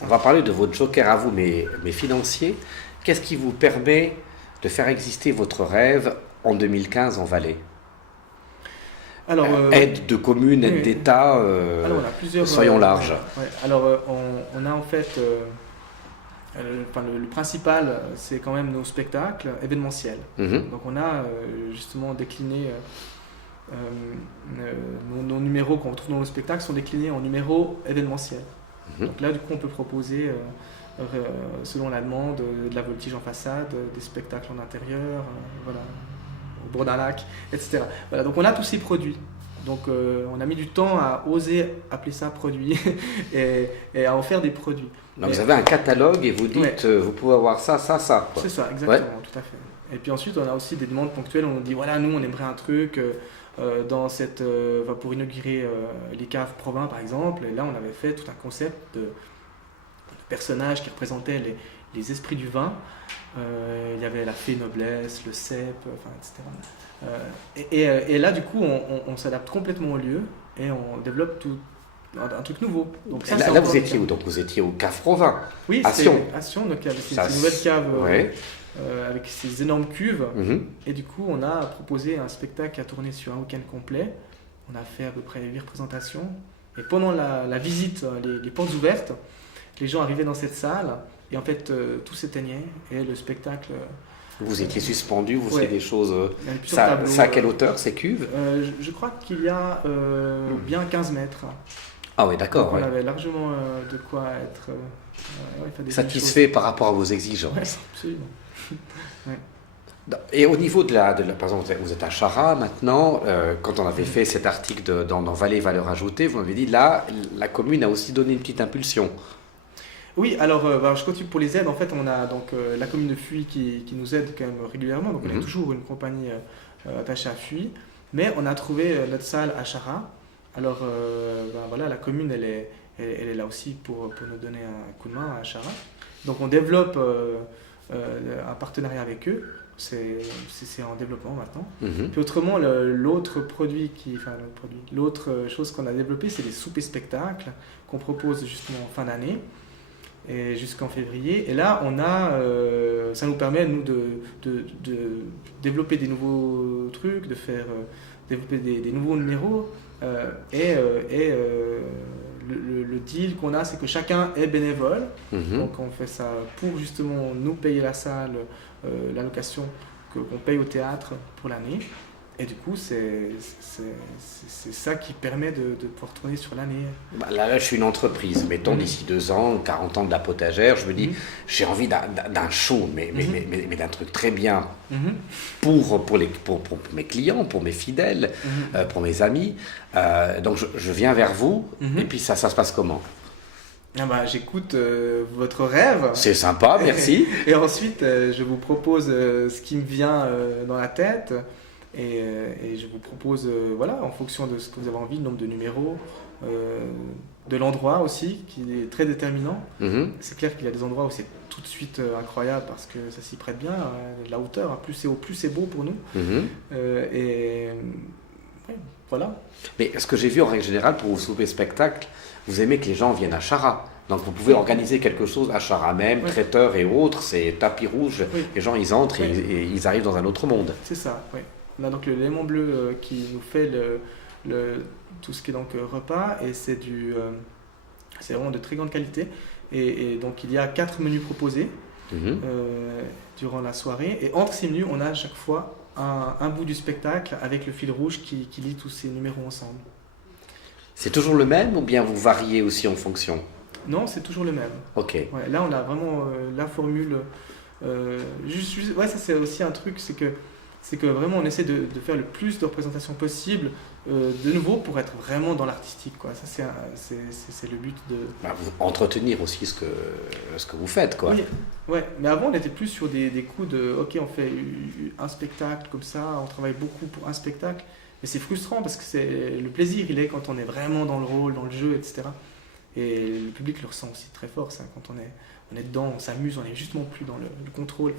On va parler de votre joker à vous, mais financier. Qu'est-ce qui vous permet de faire exister votre rêve en 2015 en Valais? Alors, aide de communes, aide d'État, alors, on a plusieurs, soyons larges. Ouais. Alors, on a en fait, le principal, c'est quand même nos spectacles événementiels. Donc, on a justement décliné, nos numéros qu'on retrouve dans nos spectacles sont déclinés en numéros événementiels. Donc là, du coup, on peut proposer, selon la demande, de la voltige en façade, des spectacles en intérieur, voilà, au bord d'un lac, etc. Voilà, donc on a tous ces produits. Donc on a mis du temps à oser appeler ça produit et à en faire des produits. Donc vous avez un catalogue et vous dites, vous pouvez avoir ça, ça, ça. C'est ça, exactement, tout à fait. Et puis ensuite, on a aussi des demandes ponctuelles. On nous dit, voilà, nous, on aimerait un truc dans cette, pour inaugurer les caves Provins, par exemple. Et là, on avait fait tout un concept de personnages qui représentaient les esprits du vin. Il y avait la fée noblesse, le cep, etc. Et là, du coup, on s'adapte complètement au lieu et on développe un truc nouveau. Donc, ça, là vous étiez où? Donc vous étiez au Cave Provins. Oui, à Sion. À Sion, donc avec ces nouvelles caves avec ces énormes cuves. Et du coup, on a proposé un spectacle qui a tourné sur un week-end complet. On a fait à peu près 8 représentations. Et pendant la visite, les portes ouvertes, les gens arrivaient dans cette salle et en fait tout s'éteignait et le spectacle... Vous étiez suspendu, vous faisiez des choses... ça à quelle hauteur ces cuves? Je crois qu'il y a bien 15 mètres. Ah oui, d'accord. On avait largement de quoi être satisfait par rapport à vos exigences. Oui, absolument. Et au niveau par exemple, vous êtes à Chara maintenant, quand on avait fait cet article dans Valais Valeurs Ajoutées, vous m'avez dit là, la commune a aussi donné une petite impulsion. Oui, alors je continue pour les aides. En fait, on a donc la commune de Fuy qui nous aide quand même régulièrement. Donc, on a toujours une compagnie attachée à Fuy. Mais on a trouvé notre salle à Chara. Alors, voilà, la commune, elle est là aussi pour nous donner un coup de main à Chara. Donc, on développe un partenariat avec eux. C'est en développement maintenant. Puis autrement, l'autre chose qu'on a développé, c'est les soupers spectacles qu'on propose justement en fin d'année et jusqu'en février. Et là, ça nous permet, nous, de développer des nouveaux trucs, de faire développer des nouveaux numéros. Le deal qu'on a, c'est que chacun est bénévole. Donc on fait ça pour justement nous payer la salle, la location qu'on paye au théâtre pour l'année. Et du coup, c'est ça qui permet de pouvoir tourner sur l'année. Là, je suis une entreprise. Mettons d'ici 2 ans, 40 ans de la potagère, je me dis, j'ai envie d'un show, mais d'un truc très bien pour mes clients, pour mes fidèles, pour mes amis. Donc, je viens vers vous, et puis ça se passe comment? J'écoute votre rêve. C'est sympa, merci. Et ensuite, je vous propose ce qui me vient dans la tête. Et je vous propose, en fonction de ce que vous avez envie, le nombre de numéros, de l'endroit aussi, qui est très déterminant. C'est clair qu'il y a des endroits où c'est tout de suite incroyable parce que ça s'y prête bien, la hauteur, plus c'est haut, plus c'est beau pour nous. Voilà. Mais ce que j'ai vu en règle générale pour vos soupers spectacles, vous aimez que les gens viennent à Chara. Donc vous pouvez organiser quelque chose à Chara même, traiteurs et autres, c'est tapis rouge, les gens ils entrent et ils arrivent dans un autre monde. C'est ça, oui. On a donc le Léman Bleu qui nous fait tout ce qui est donc repas et c'est vraiment de très grande qualité. Et donc il y a 4 menus proposés durant la soirée. Et entre ces menus, on a à chaque fois un bout du spectacle avec le fil rouge qui lie tous ces numéros ensemble. C'est toujours le même ou bien vous variez aussi en fonction? Non, c'est toujours le même. Ok. Là, on a vraiment la formule. Ça c'est aussi un truc, c'est que vraiment on essaie de faire le plus de représentations possible, de nouveau pour être vraiment dans l'artistique, quoi. Ça c'est le but de... entretenir aussi ce que vous faites, quoi. Oui, mais avant on était plus sur des coups de ok, on fait un spectacle comme ça, on travaille beaucoup pour un spectacle, Mais c'est frustrant parce que le plaisir, il est quand on est vraiment dans le rôle, dans le jeu, etc. Et le public le ressent aussi très fort, ça, quand on est dedans, on s'amuse, on n'est justement plus dans le contrôle.